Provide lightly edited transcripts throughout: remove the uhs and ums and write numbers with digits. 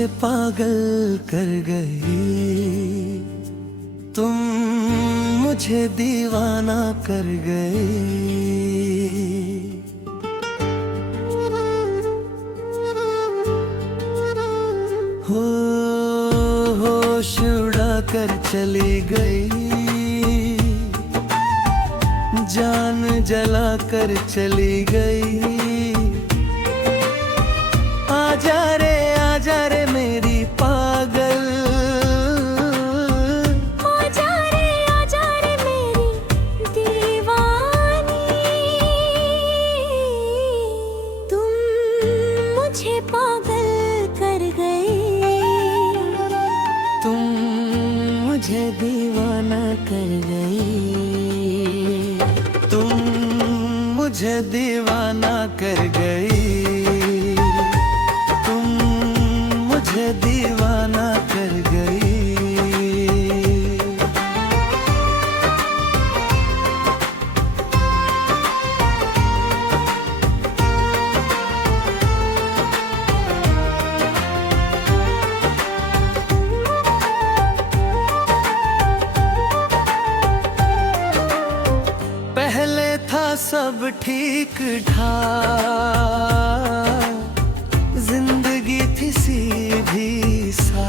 मुझे पागल कर गई, तुम मुझे दीवाना कर गई। होश उड़ा कर चली गई, जान जला कर चली गई। आजा रे मेरी पागल, आजा रे मेरी दीवानी। तुम मुझे पागल कर गई, तुम मुझे दीवाना कर गई। तुम मुझे दीवाना कर गई, तुम मुझे दीवाना कर गई। पहले था सब ठीक ठाक, जिंदगी थी सीधी सा।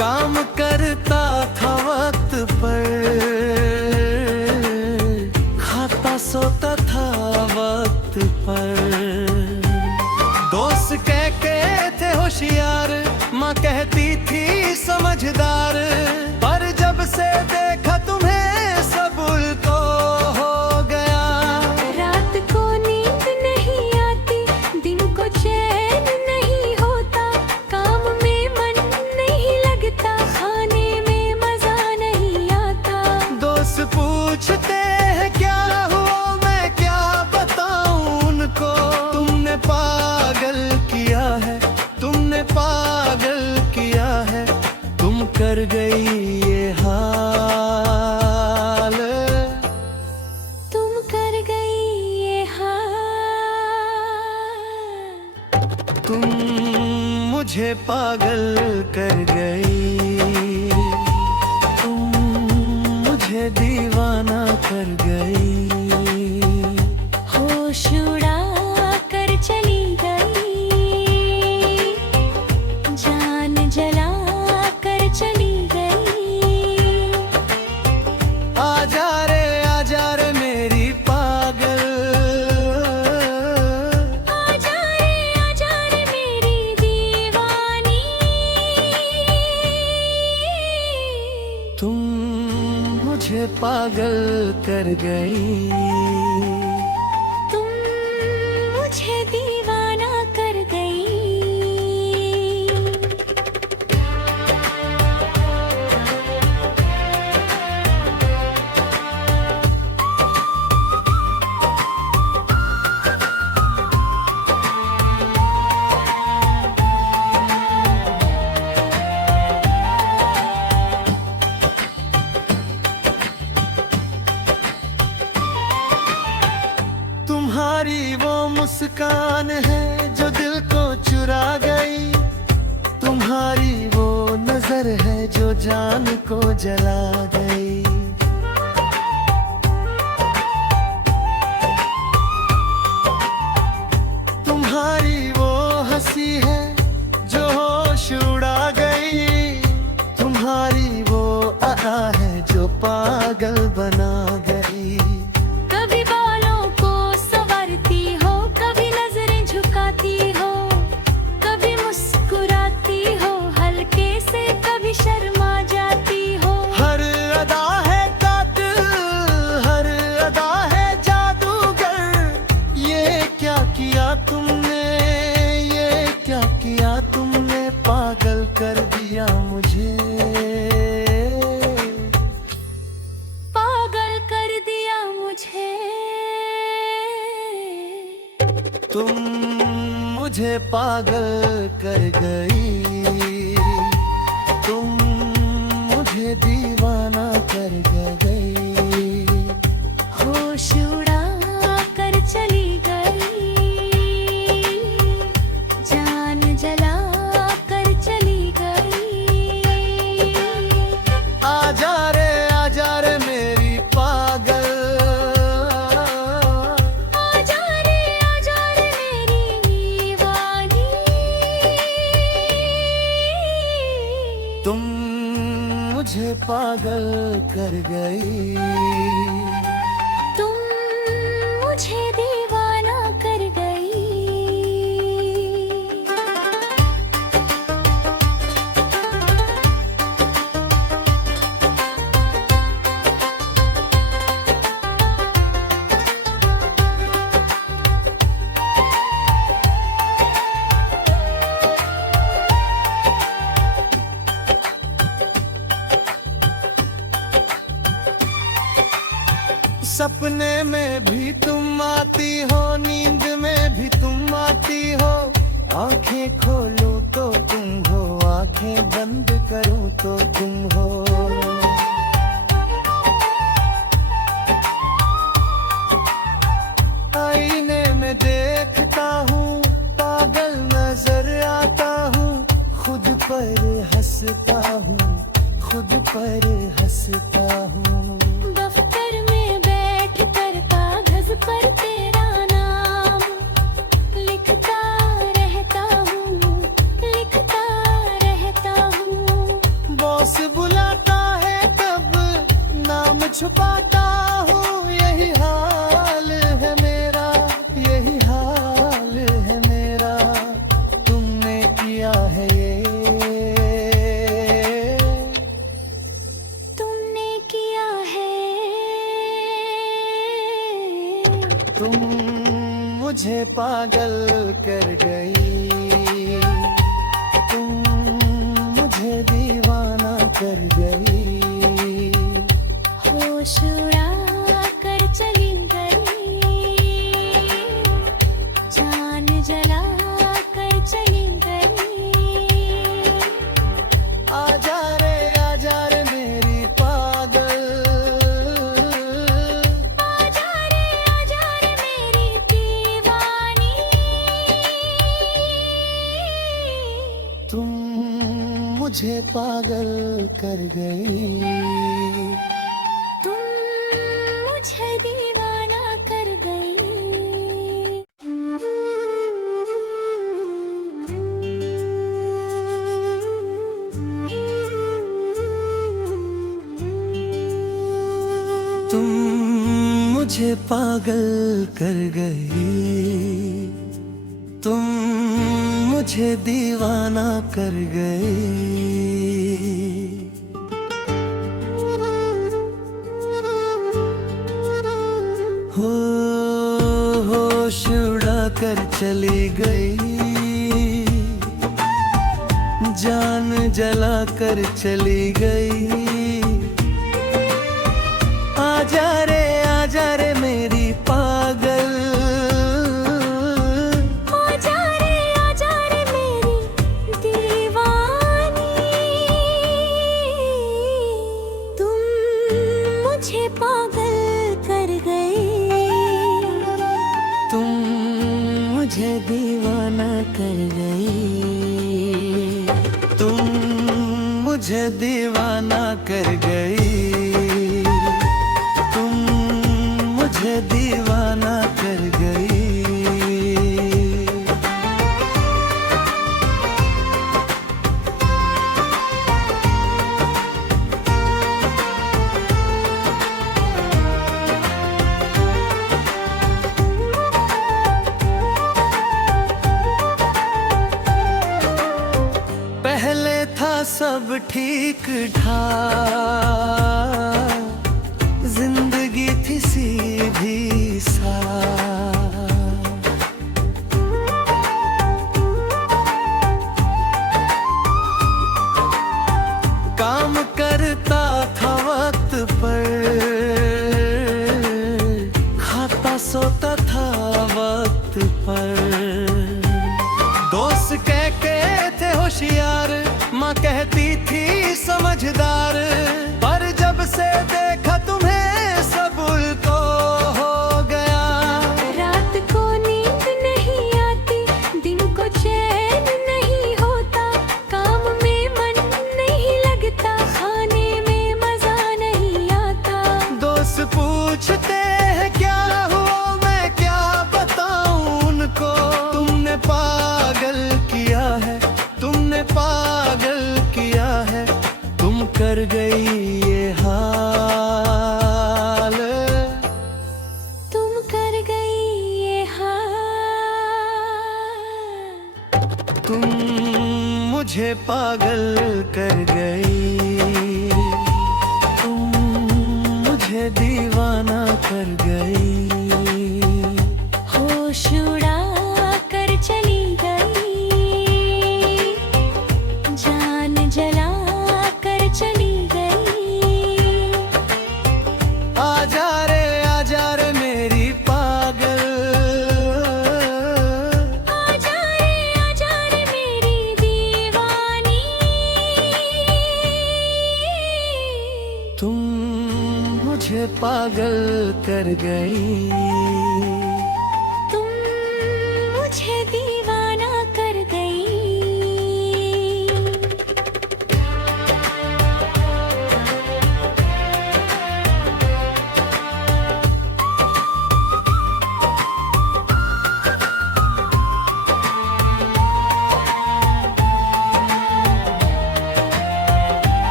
काम करता था वक्त पर, खाता सोता था वक्त पर। दोस्त कहते थे होशियार, माँ कहती थी समझदार। पर जब से देखा तुम्हें सब उल्टा हो गया। रात को नींद नहीं आती, दिन को चैन नहीं होता। काम में मन नहीं लगता, खाने में मजा नहीं आता। दोस्त पूछते हैं क्या हुआ, मैं क्या बताऊं उनको। तुमने पागल किया है, तुमने पागल किया है, तुम कर गई ये हाल। तुम कर गई ये हाल। तुम मुझे पागल कर गई, तुम मुझे दीवाना कर गई। होश उड़ा कर चली गई, जान जला कर चली गई। आजा रे मेरी पागल, आजा रे मेरी दीवानी। तुम मुझे पागल कर गई, तुम मुझे दीवाना कर गई। तुम्हारी वो मुस्कान है जो दिल को चुरा गई। तुम्हारी वो नजर है जो जान को जला गई। तुम्हारी वो हंसी है जो होश उड़ा गई। तुम्हारी वो अदा है जो पागल बना गई। कभी बालों को संवारती हो, कभी नजरें झुकाती हो, कभी मुस्कुराती हो हल्के से, कभी शर्मा जाती हो। हर अदा है कातिल, हर अदा है जादूगर। ये क्या किया तुमने, ये क्या किया तुमने, पागल कर दिया मुझे। पागल कर दिया मुझे। तुम मुझे पागल कर गई, तुम मुझे दीवाना कर गई। हो पागल कर गई। तुम मुझे दीवाना कर गई। सपने में भी तुम आती हो, नींद में भी तुम आती हो। आंखें खोलूं तो तुम हो, आंखें बंद करूं तो तुम हो। आईने में देखता हूँ, पागल नजर आता हूँ। खुद पर हंसता हूँ, खुद पर हंसता हूँ। दफ्तर में बैठ कर कागज पर तेरा नाम लिखता रहता हूँ, लिखता रहता हूँ। बॉस बुलाता है तब नाम छुपाता हूँ। यही हाल है मेरा, यही हाल है मेरा। तुमने किया है ये, तुमने किया है। तुम मुझे पागल कर गई। तुम मुझे दीवाना कर गई। होश उड़ा कर चली गई, जान जला कर चली गई। आजा रे मेरी पागल। आजा रे मेरी दीवानी। तुम मुझे पागल कर गई। तुम मुझे दीवाना कर गई। तुम मुझे पागल कर गई। तुम मुझे दीवाना कर गई। हो होश उड़ा कर चली गई, जान जला कर चली गई। आजा रे मेरी पागल। आजा रे मेरी दीवानी। तुम मुझे पागल कर गई। तुम मुझे दीवाना कर गई। तुम मुझे दीवाना कर गई। तुम मुझे दीवाना कर गई। पहले था सब ठीक ठाक, जिंदगी थी सीधी सा। काम करता था वक्त पर, खाता सोता था वक्त पर। दोस्त कहते थे होशियार, माँ कहती थी समझदार। पर जब से देखा तुम्हें सब उल्टो हो गया। रात को नींद नहीं आती, दिन को चैन नहीं होता। काम में मन नहीं लगता, खाने में मजा नहीं आता। दोस्त पूछते हैं क्या हुआ, मैं क्या बताऊं उनको। तुम मुझे पागल कर गई, तुम मुझे दीवाना कर गई। होश उड़ा कर चली गई, जान जला कर चली गई। आजा रे मेरी पागल, आजा रे मेरी दीवानी। तुम मुझे पागल कर गई, तुम मुझे दीवाना कर गई।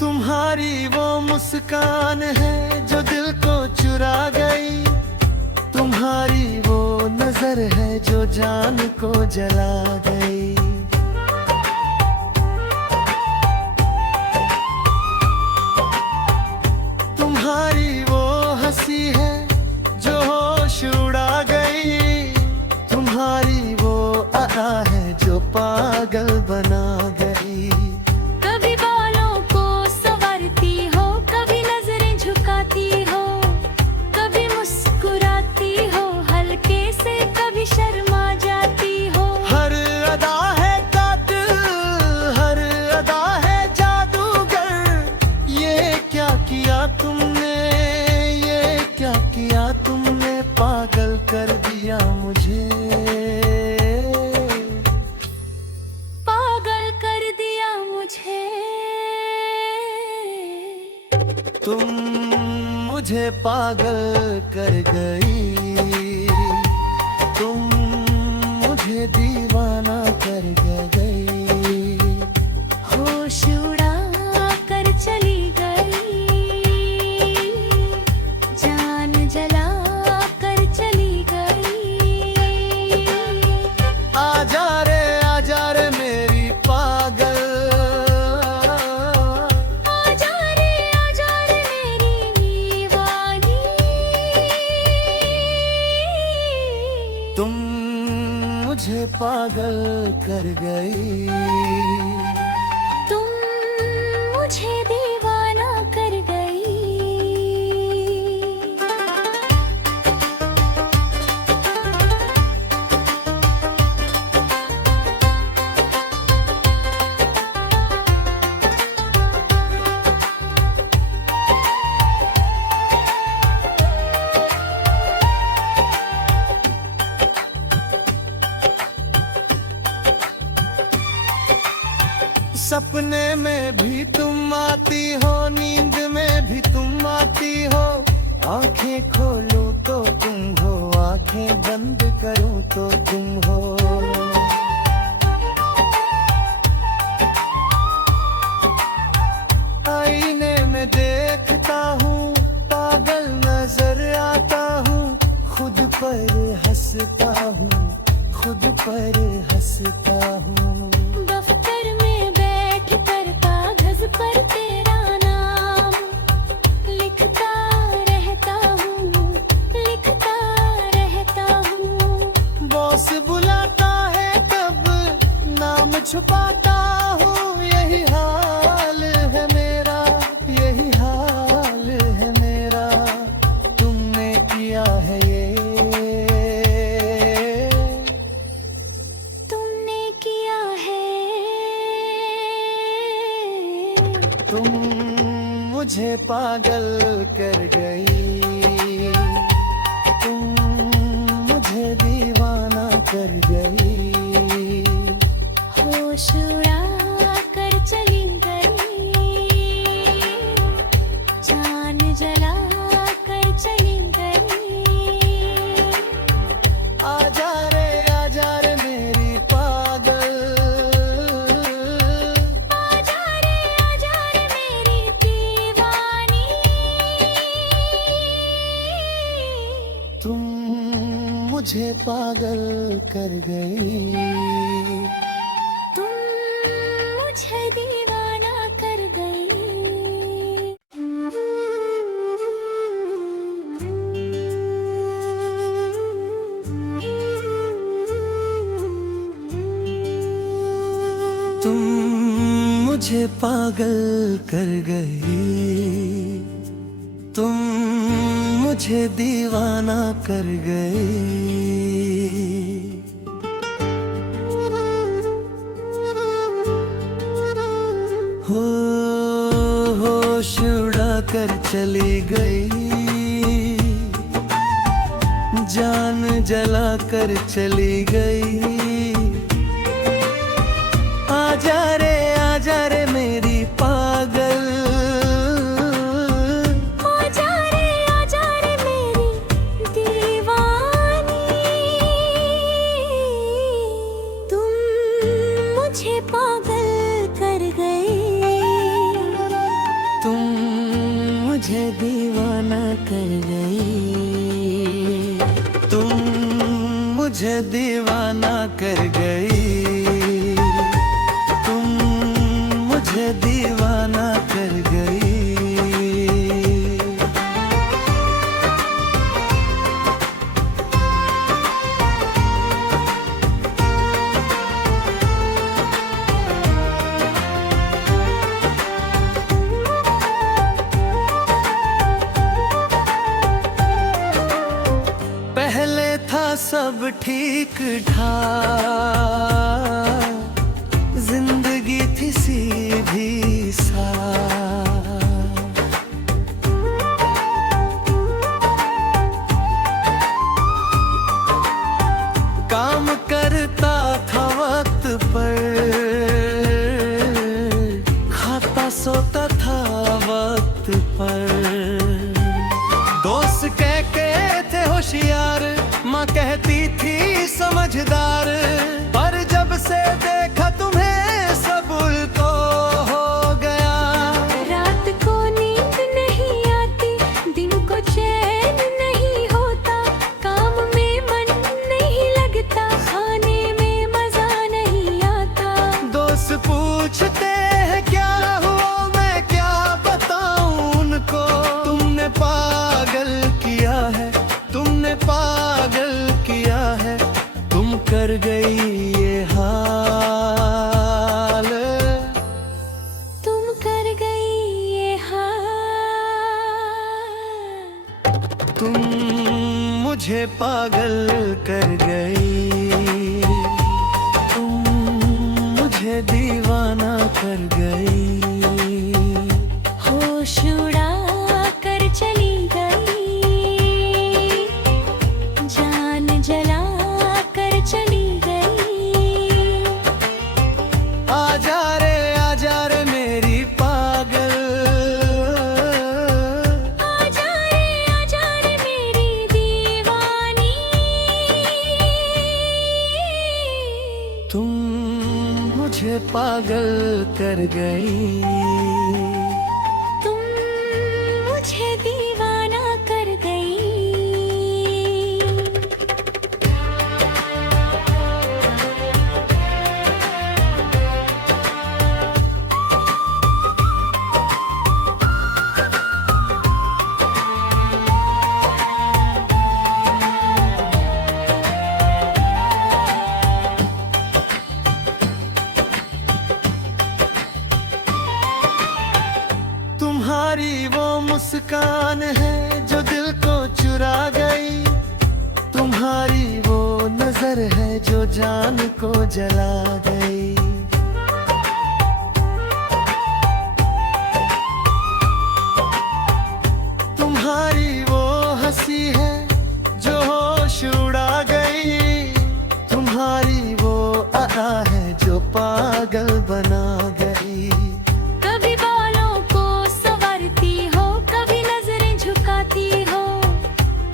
तुम्हारी वो मुस्कान है जो दिल को चुरा गई, तुम्हारी वो नजर है जो जान को जला गई। तुम्हारी वो हंसी है जो होश उड़ा गई, तुम्हारी वो अदा है जो पागल बना गई। कभी बालों को संवारती हो, कभी नजरें झुकाती हो, कभी मुस्कुराती हो हल्के से, कभी शर्मा जाती हो। हर अदा है कातिल, हर अदा है जादूगर। ये क्या किया तुमने, ये क्या किया तुमने, पागल कर दिया मुझे, पागल कर दिया मुझे। तुम मुझे पागल कर गई, तुम मुझे दीवाना कर गई। होश उड़ा कर चली गई, जान जला कर चली गई। आजा रे मेरी पागल, आजा रे मेरी दीवानी। तुम मुझे पागल कर गई, तुम मुझे दीवाना कर गई। सपने में भी तुम आती हो, नींद में भी तुम आती हो। आंखें खोलूं तो तुम हो, आंखें बंद करूं तो तुम हो। आईने में देखता हूँ, पागल नजर आता हूँ। खुद पर हंसता हूँ, खुद पर हंसता हूँ। दफ्तर में बैठ कर कागज पर तेरा नाम लिखता रहता हूँ, लिखता रहता हूँ। बॉस बुलाता है तब नाम छुपाता हूँ। यही हाल है मेरा, यही हाल है मेरा। तुमने किया है ये, तुमने किया है। तुम मुझे पागल कर गई, तुम मुझे दीवाना कर गई। होश उड़ा कर चली गई, जान जला कर चली गई। आजा रे मेरी पागल, आजा रे मेरी दीवानी। मुझे पागल कर गई। तुम मुझे दीवाना कर गई। तुम मुझे पागल कर गई, तुम मुझे दीवाना कर गई। होश उड़ा कर चली गई, जान जला कर चली गई। आजा रे मेरी पागल, आजा रे मेरी दीवानी। तुम मुझे पागल कर गई, तुम मुझे दीवाना कर गई। तुम मुझे दीवाना कर गई, मुझे दीवाना कर गई। पहले था सब ठीक ठाक, जिंदगी थी सीधी सा। काम करता था वक्त पर, खाता सोता था वक्त पर। दोस्त कहते थे होशियार, माँ कहती थी समझदार। पर जब से देखा तुम्हें सब उल्टा हो गया। रात को नींद नहीं आती, दिन को चैन नहीं होता, काम में मन नहीं लगता, खाने में मजा नहीं आता। दोस्त पूछते हैं क्या हुआ, मैं क्या बताऊं उनको। तुमने पागल किया है, तुमने पागल किया है, तुम कर गई ये हाल। तुम कर गई ये हाल। तुम मुझे पागल कर गई, तुम मुझे दीवाना कर गई। होश उड़ा कर चली गई, जान जला कर चली गई। आजा रे मेरी पागल, आजा रे मेरी दीवानी। तुम मुझे पागल कर गई। तुम मुझे दीवाना कर गई। तुम्हारी वो मुस्कान है जो दिल को चुरा गई, तुम्हारी वो नजर है जो जान को जला गई। तुम्हारी वो हंसी है जो होश उड़ा गई, तुम्हारी वो अदा है जो पागल बना गई। कभी बालों को संवारती हो, कभी नजरें झुकाती हो,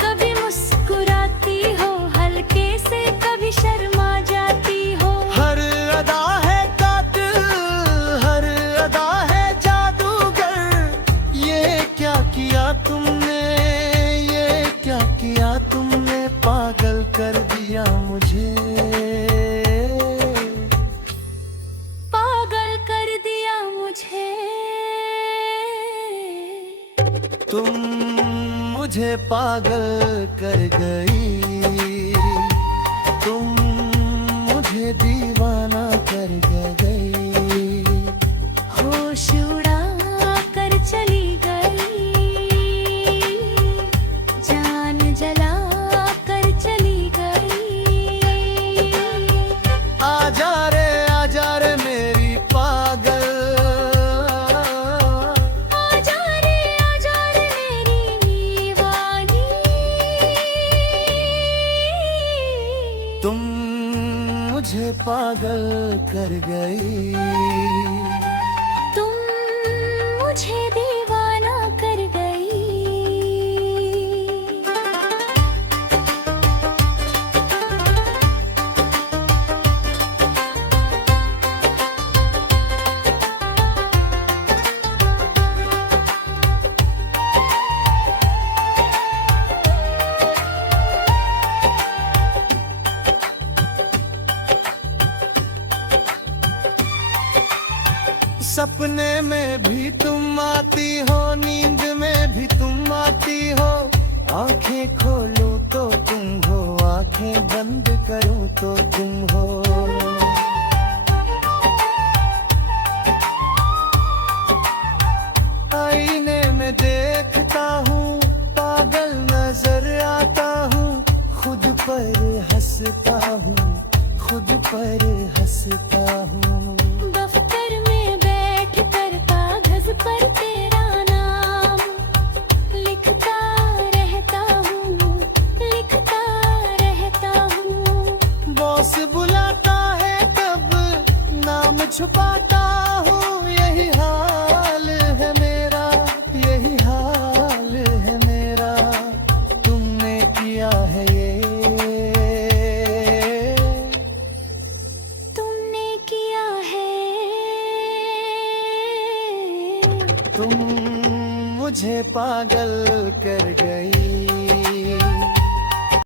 कभी मुस्कुराती हो हल्के से, कभी शर्मा जाती हो। हर अदा है कातिल, हर अदा है जादूगर। ये क्या किया तुमने, ये क्या किया तुमने, पागल कर दिया। दिया मुझे, पागल कर दिया मुझे। तुम मुझे पागल कर गई, तुम मुझे दीवाना कर गई। होश उड़ा कर चली गई, जान जला कर चली गई। आजा रे मेरी पागल, आजा रे मेरी दीवानी। तुम मुझे पागल कर गई, तुम मुझे दीवाना कर गई। सपने में भी तुम आती हो, नींद में भी तुम आती हो। आंखें खोलूं तो तुम हो, आंखें बंद करूं तो तुम हो। आईने में देखता हूँ, पागल नजर आता हूँ। खुद पर हंसता हूँ, खुद पर हंसता हूँ। दफ्तर में बैठ कर कागज पर तेरा नाम लिखता रहता हूँ, लिखता रहता हूँ। बॉस बुलाता है तब नाम छुपाता हूँ। यही हाल है मेरा, यही हाल है मेरा। तुमने किया है ये, तुमने किया है। तुम मुझे पागल कर गई।